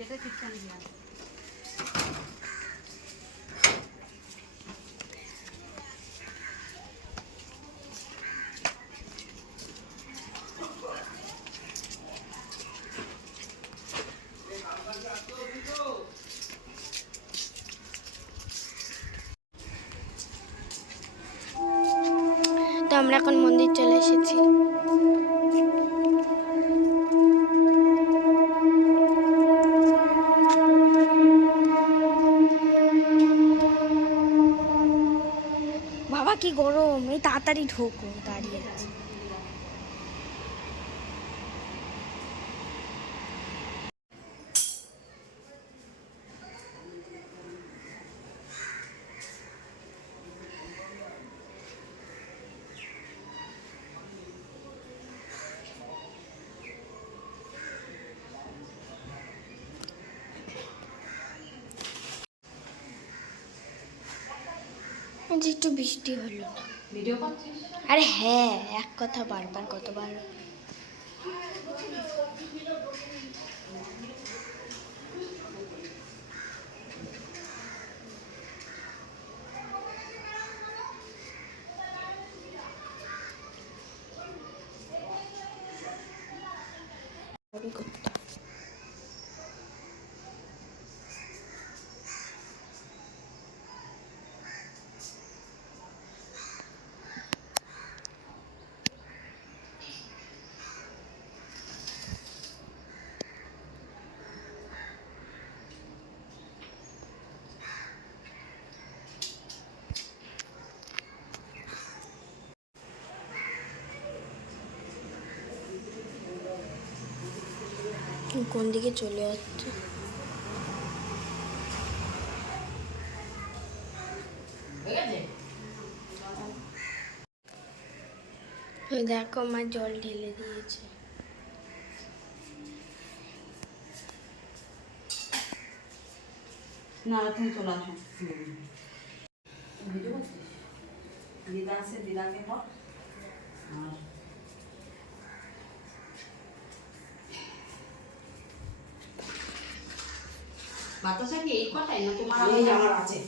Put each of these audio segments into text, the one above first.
সেটা ঠিকঠাক দিয়া তো আমরা এখন মন্দির চলে এসেছি। বাবা কি গরম, এই তাড়াতাড়ি ঢোকো, দাঁড়িয়ে আছে। যে একটু বৃষ্টি হলো না। ভিডিও করছিস? আরে হ্যাঁ, এক কথা বারবার কতবার। কোন দিকে চলে যাচ্ছে? দেখো আমার জল ঢেলে দিয়েছে। না তুমি চলে আসো। ভিডিও করছিস? দিদা আছে, দিদাকে কর। আর বাতাসা কি এই কটাই না তোমার? আমার আছে।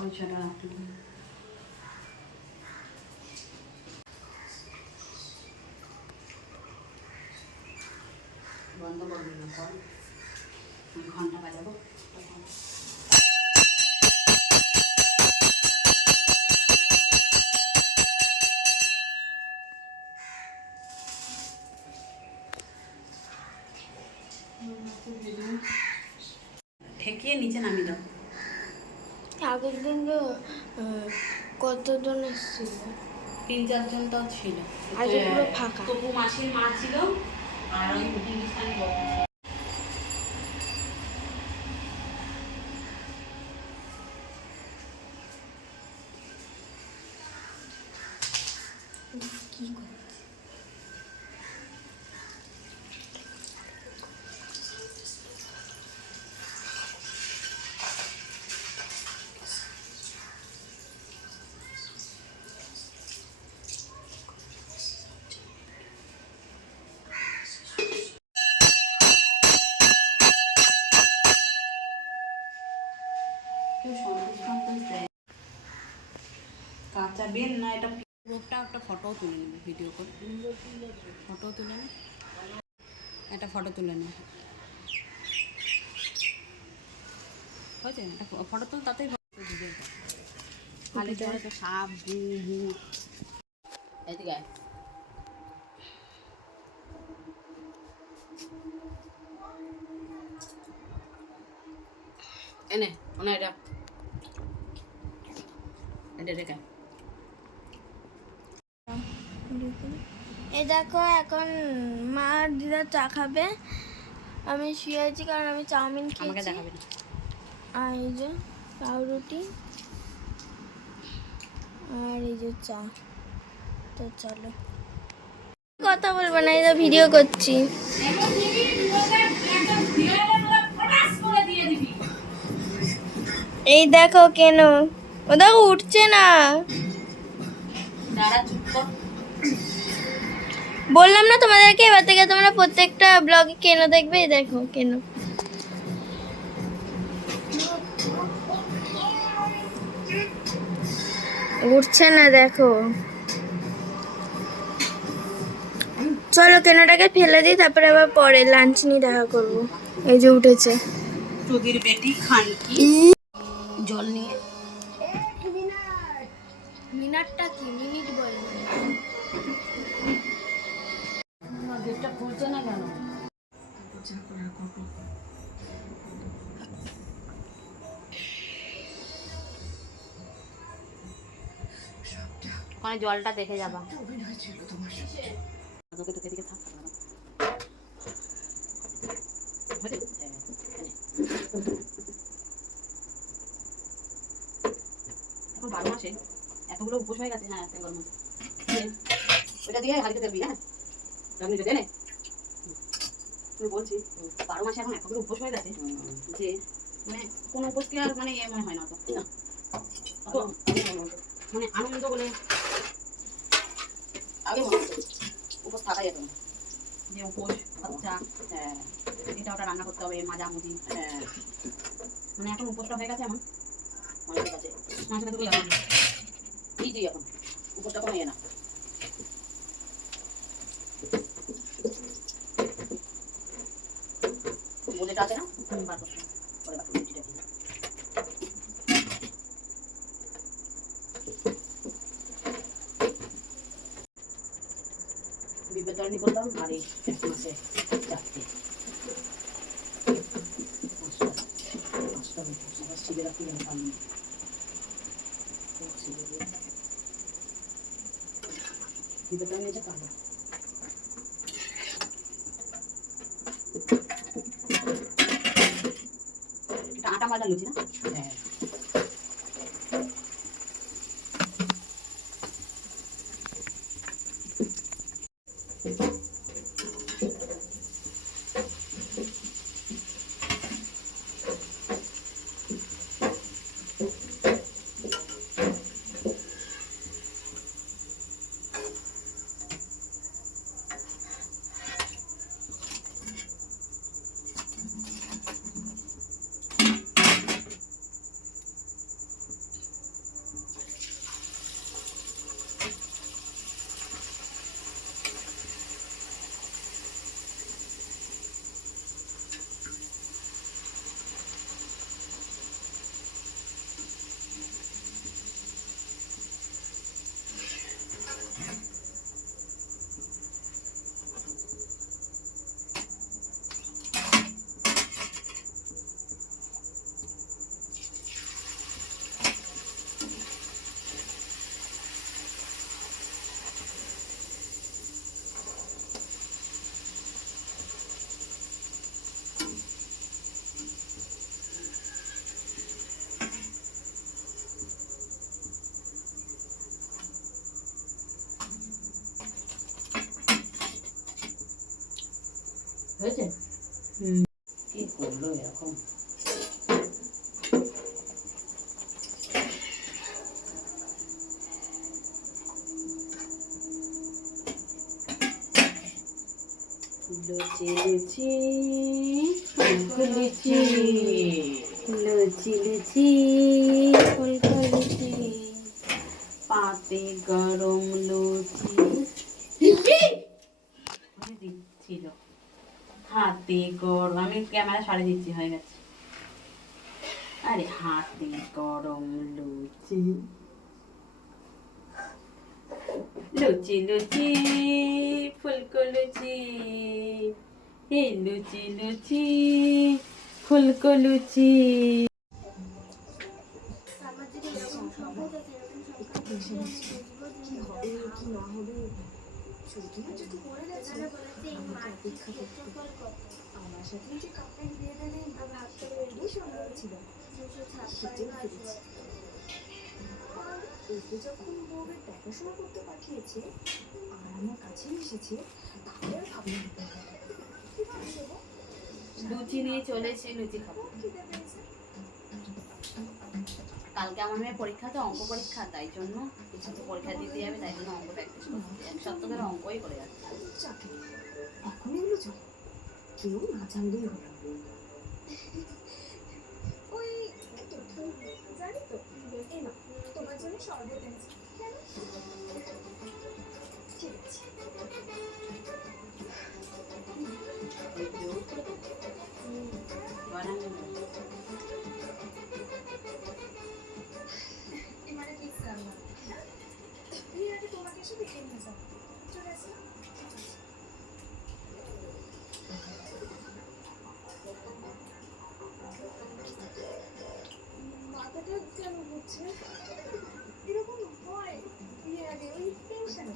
পয়সাটা রাখতে বন্ধ করবি না, কর। ঘন্টা বাজাবো তখন। ঠেকিয়ে নিচে নামিয়ে দাও। আগের দিন তো কতজন এসেছিল? 3-4 জন তো ছিল। আজ পুরো ফাঁকা। তবু মাসির মা ছিল আর ওই হিন্দুস্তানি লোক ছিল। কি করে? কেউ সন্তোষ দেয়। কাঁচা বেল না, এটা পুরোটা একটা ফটো তুলে নেবে, ভিডিও করে ফটো তুলে নে, একটা ফটো তুলে নে। হয়েছে একটা ফটো তুল, তাতেই খালি জলে তো সাপ এদিকে এনে ওনা এটা এটা রেখে। এই দেখো এখন মা আর দিদা চা খাবে, আমি শুয়ে আছি কারণ আমি চাউমিন আমাকে খেয়েছি। দেখাবে না। আর এই যে পাউরুটি আর এই যে চা। তো চলো, কথা বলবো না, এই যে ভিডিও করছি। এই দেখো কেন, ও দেখো উঠছে না। বললাম না তোমাদেরকে, এবার থেকে তোমরা প্রত্যেকটা ব্লগে কেন দেখবে। এই দেখো কেন উঠছে না, দেখো। চলো কেনাটাকে ফেলে দিই, তারপরে আবার পরে লাঞ্চ নিয়ে দেখা করবো। এই যে উঠেছে চুদির বেটি খানকি জল নিয়ে। মিনিটটা কি মিনিট বলে? গেটটা খুলছে না কেন? ওখানে জলটা দেখে যাবা। তোকে তোকে দিকে থাক। এখন 12 মাসে এতগুলো উপোস হয়ে গেছে। হ্যাঁ তেল গরম ওটা দিয়ে হালকা তেল দিই। হ্যাঁ আপনি যদি নে তুমি বলছি 12 মাসে এখন এতগুলো উপোস হয়ে গেছে যে মানে কোনো উপোসকে আর মানে মনে হয় না তো না তো মানে আনন্দ বলে আগে মনে হতো উপোস থাকা যেত না, যে উপোস বাচ্চা এটা ওটা রান্না করতে হবে মাঝামুঝি। মানে এখন উপোসটা হয়ে গেছে এমন মানুষের কাছে, মানুষের কাছে এখন ইজি, এখন উপোসটা কোনো ইয়ে না। বোঝেটা আছে না বার করতে পরে বাকি রুটিটা দিয়ে বিপদ তরণী করলাম। আর এই এক মাসে 4টে 5টা শিবে রাখতে গেলে পারলাম বিপদ তরণী হচ্ছে কালো। এটা আটা মাজা লুচি না? হ্যাঁ হয়েছে। কি করলো এরকম? লুচি লুচি লুচি লুচি লুচি ফুলকো লুচি পাতে গরম লুচি দিচ্ছিল হাতে গরম। আমি ক্যামেরা সারিয়ে দিচ্ছি, হয়ে গেছে। আরে হাতে গরম লুচি লুচি লুচি ফুলকো লুচি হে লুচি লুচি ফুলকো লুচি। আমার সাথে যে কাপড় বিয়ে দেবে ভাবতে রেডি ছিল ওকে যখন বউয়ের দেখাশোনা করতে পাঠিয়েছে আর আমার কাছে এসেছে তাহলে আর ভাবনা নিতে হবে। লুচি নিয়ে চলেছি, লুচি খাবো। কালকে আমার মেয়ে পরীক্ষা, তো অঙ্ক পরীক্ষা, তাই জন্য কিছু তো পরীক্ষা দিতে যাবে, তাই জন্য অঙ্ক প্র্যাকটিস করতে এক সপ্তাহ ধরে অঙ্কই করে যাচ্ছে। চাকরি এখন এগুলো চলে, কেউ না জানলেই হলো। ওই একটু জানি তো, এই না তোমার জন্য শরবত এনেছি। কেন? ঠিক আছে। এবারে ঠিক রান্না। এর আগে তোমাকে এসে দেখে নিয়ে যাবো। চলে আসো। মাথাটা কেন ঘুরছে? এরকম হয় বিয়ের আগে, ওই টেনশন।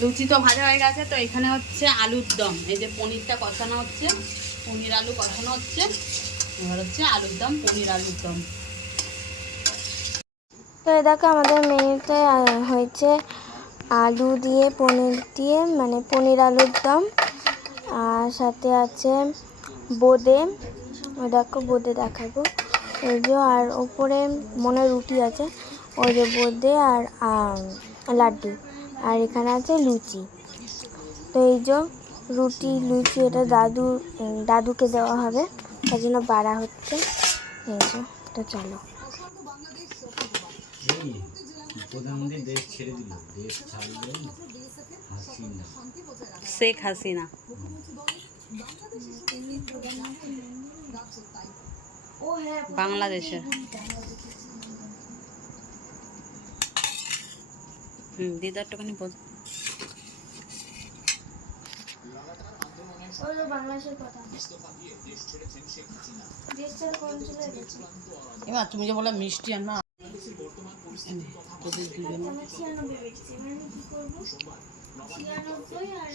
লুচি তো ভাজা হয়ে গেছে, তো এখানে হচ্ছে আলুর দম। এই যে পনিরটা কষানো হচ্ছে, পনির আলু কষানো হচ্ছে, এবার হচ্ছে আলুর দম, পনির আলুর দম। তো এই দেখো আমাদের মেনুতে হয়েছে আলু দিয়ে পনির দিয়ে, মানে পনির আলুর দম, আর সাথে আছে বোঁদে। ওই দেখো বোঁদে দেখাবো, ওই যে, আর ওপরে মনে হয় রুটি আছে, ওই যে বোঁদে আর লাড্ডু, আর এখানে আছে লুচি। তো এই যে রুটি লুচি, এটা দাদুকে দেওয়া হবে, তার জন্য বাড়া হচ্ছে। এই যে এটা, চলো। এই প্রধানমন্ত্রী দেশ ছেড়ে দিল, দেশ ছাড়লো হাসিনা। শেখ হাসিনা। বাংলাদেশের দিদারটুখানি বোঝ। বাংলাদেশের কথা এবার তুমি যে বলে মিষ্টি আর না, তোদের দুজনে আমার 96 বেড়েছে, আমি কি করবো? 96 আর